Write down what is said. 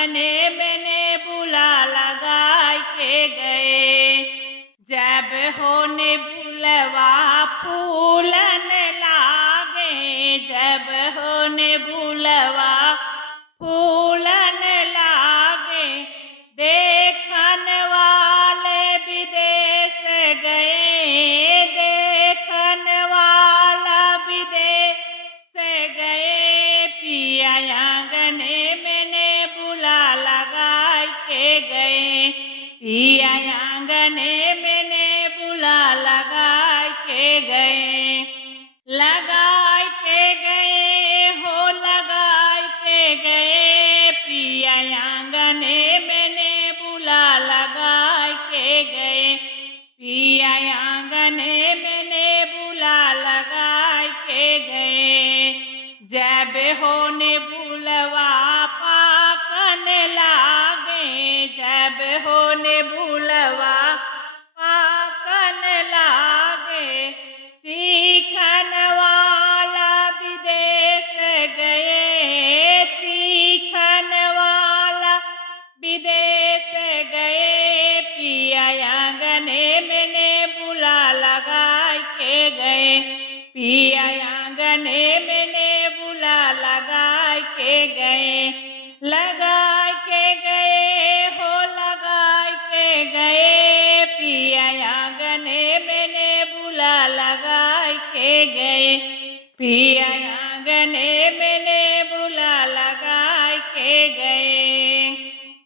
आंगने मैंने बुला लगा के गए। जब होने बुलवा फूलन लागे, जब होने बुलवा फूलन लागे, देखन वाले विदेश गए, देखन वाला विदेश गए। पिया आंगने मैंने बुला लगा के गए, पिया आंगने